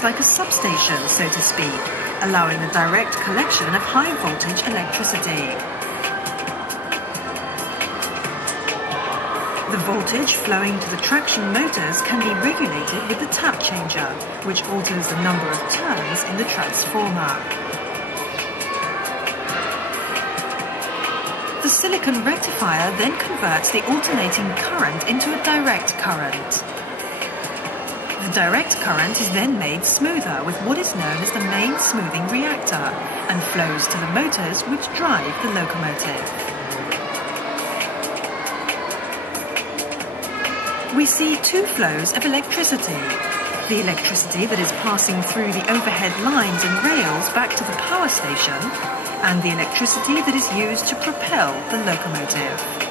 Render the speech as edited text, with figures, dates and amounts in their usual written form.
acts like a substation, so to speak, allowing the direct collection of high-voltage electricity. The voltage flowing to the traction motors can be regulated with the tap changer, which alters the number of turns in the transformer. The silicon rectifier then converts the alternating current into a direct current. The direct current is then made smoother with what is known as the main smoothing reactor and flows to the motors which drive the locomotive. We see two flows of electricity. The electricity that is passing through the overhead lines and rails back to the power station, and the electricity that is used to propel the locomotive.